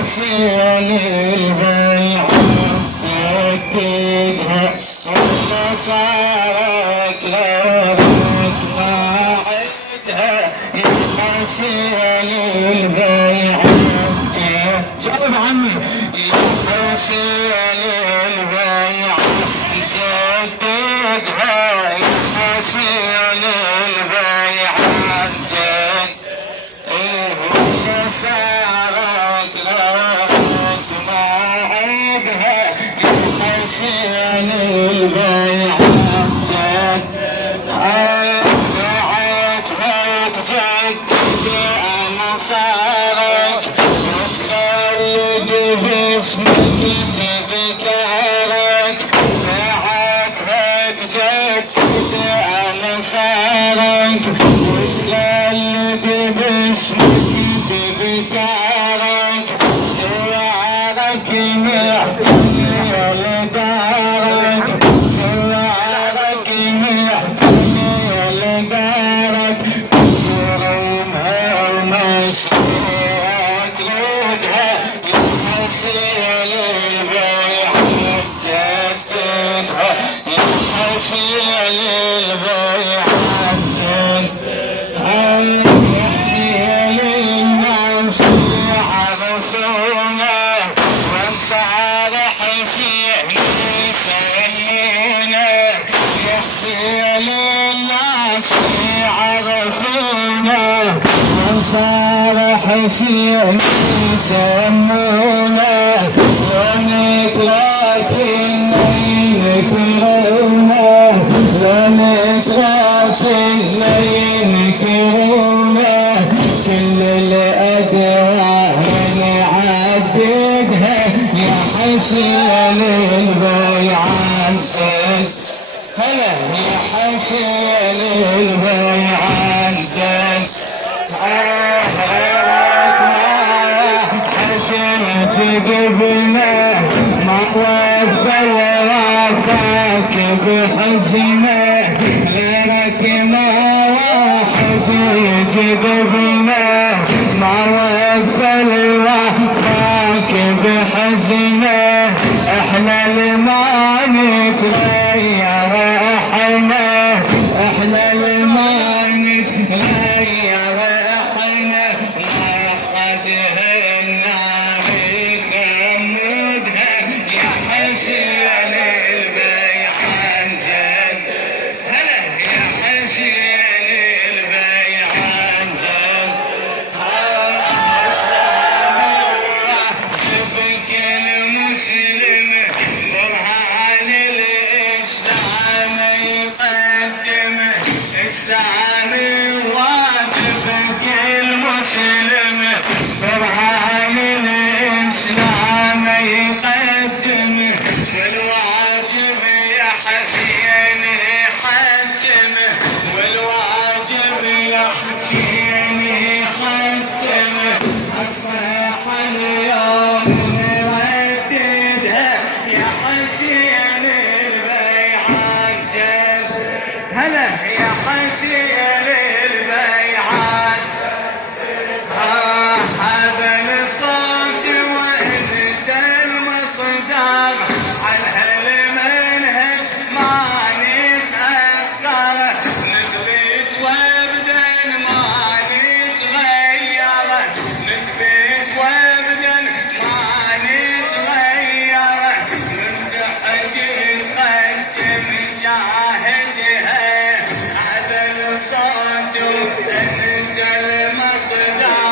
حسين البيعة جددها وما صارت غيرك قاعدها يا حسين البيعة. جاوب عمي يا حسين البيعة جددها يا حسين البيعة جددها صارت غيرك قاعدها يا حسين البيعة باسمك تذكرك بعدها تجدد أنصارك وتخلد باسمك تذكرك سوارك محتمي لدارك سوارك محتمي لدارك تكرمها ومشروع تردها حسين البيعة جددها يا حسين البيعة جددها يا حسين الناس يعرفونه وانصار حسين يسمونه يا حسين الناس يعرفونه وانصار حسين يسمونه لونك لكن ينكرونه لونك لكن ينكرونه كل الأدوار نعددها يا حسين البيعة هلا يا حسين البيعة قبله ما وفى ووافاك بحزنه غيرك ما واحد يجذبنا ما وفى ووافاك بحزنه احنا لما نتغير احنا لما نتغير احنا برهان الإسلام يقدم والواجب يا حسين يحتم والواجب يا حسين يختم الصيح اليوم نرددها يا حسين البيعة هلا يا حسين البيعة صوت وانت المصدر عن هالمنهج ما نتأخر نثبت وابدا ما نتغير نثبت وابدا ما نتغير انت حكي تقدم شاهدها هذا الصوت وانت المصدر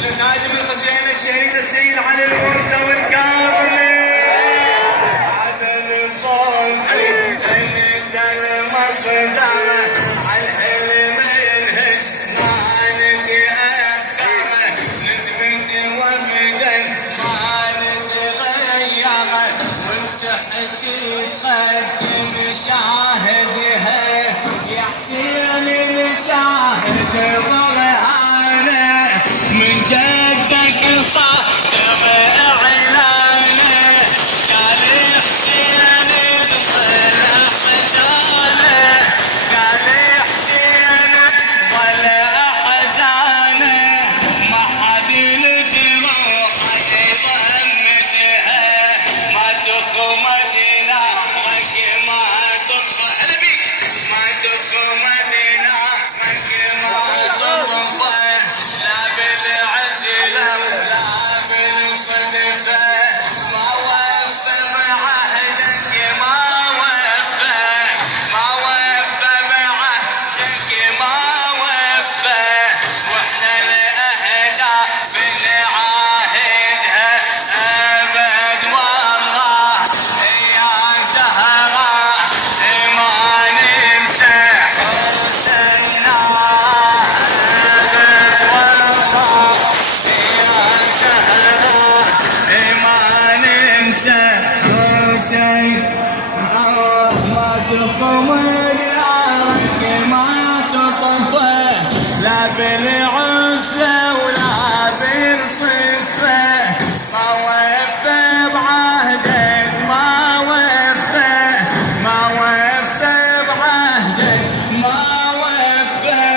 لخادم الحسين الشهيد السيد علي الموسى والكاظمي هذا الصوت انت المصدر عن المنهج ما نتأخر نثبت وابدا ما نتغير وانت حكي تقدم شاهدها يا حسين الشاهد برهانه من جدك صادق شيء ما تخمر نارك ما تطفى لا بالعزلة ولا بالصفة ما وفى بعهدك ما وفى بعهدك ما وفى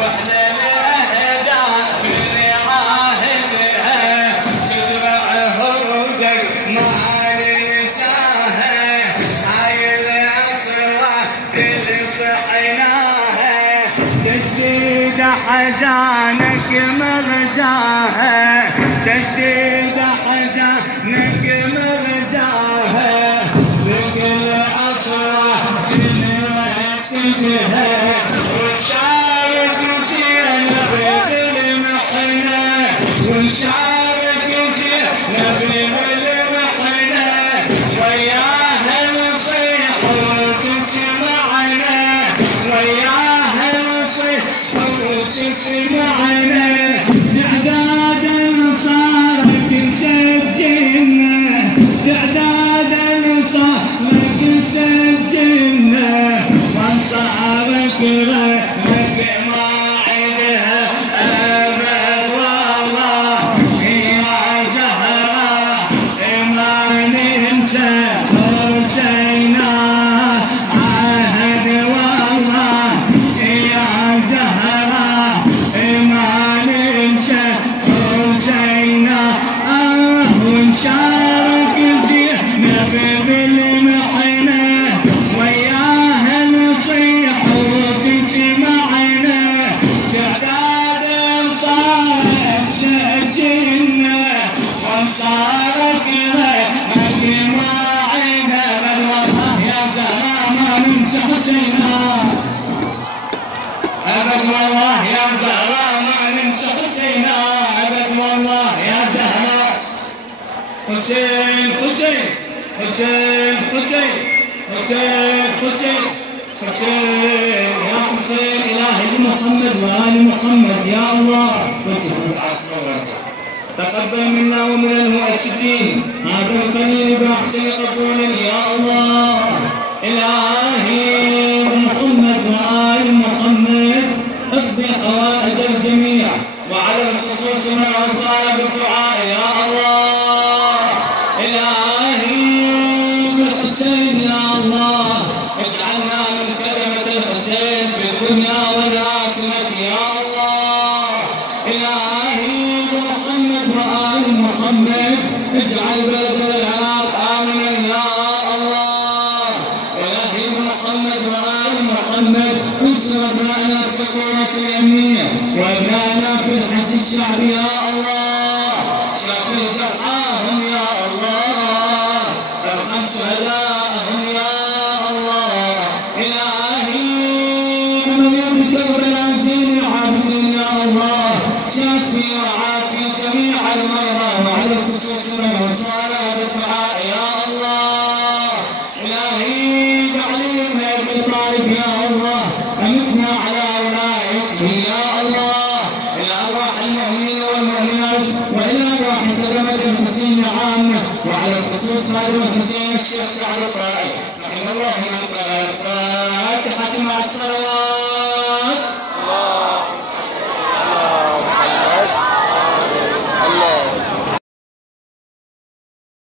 واحنا الاهداف اللي عاهدها تدرع هودك ما ننساها هاي العصرة اللي صحيناها تجديد حجانك مرجاها تجديد حجانك مرجاها لكل عصرة تنرقدها ونشارك جينا بالمحنة ونشارك جينا بالمحنة وياها نصيح وتسمعنا وياها نصيح وتسمعنا تعداد نصارك نسجلنا تعداد نصارك نسجلنا وانصارك لك ما عدها أبد والله يا زهراء ما ننسى حسينا عهد والله يا زهراء ما ننسى حسينا ونشارك فينا بالمحنة وياها نصيح وتسمعنا تعداد صارت سجلنا وصارت لك ماعنا بل والله يا زهراء ما ننسى حسينا أبد والله يا زهراء ما ننسى حسينا أبد والله يا زهراء حسين حسين حسين حسين حسين حسين حسين يا حسين إلهي بمحمد وآل محمد يا الله تقبل منا ومن المؤسسين هذا القليل بأحسن قبول يا الله إلهي بمحمد وآل محمد اقضي حوائج الجميع وعلى الخصوص من أوصال بالدعاء يا الله إلهي بالحسين يا الله اجعلنا من كلمة الحسين في الدنيا والآخرة يا الله إلهي بمحمد وآل محمد اجعل بلد العراق آمنا يا الله إلهي بمحمد وآل محمد انصر أبنائنا في القوات الأمنية وأبنائنا في الحج الشعبي يا الله شفي جرحاهم يا الله ارحم شهداءهم يا الله إلهي بمن دور العزيز العابدين يا الله شفي وعافي جميع المرضى وعلى الخصوص من وصانا بالدعاء يا الله إلهي بعلينا بالطالب يا الله أمتنا على ولايته يا الله إلى أرواح المؤمنين والمؤمنات وإلى أرواح كرامة الحسين عامة وعلى الخصوص هذا الحسين الشيخ سعد الطائي رحمه الله من الفاتحة مع الصلوات.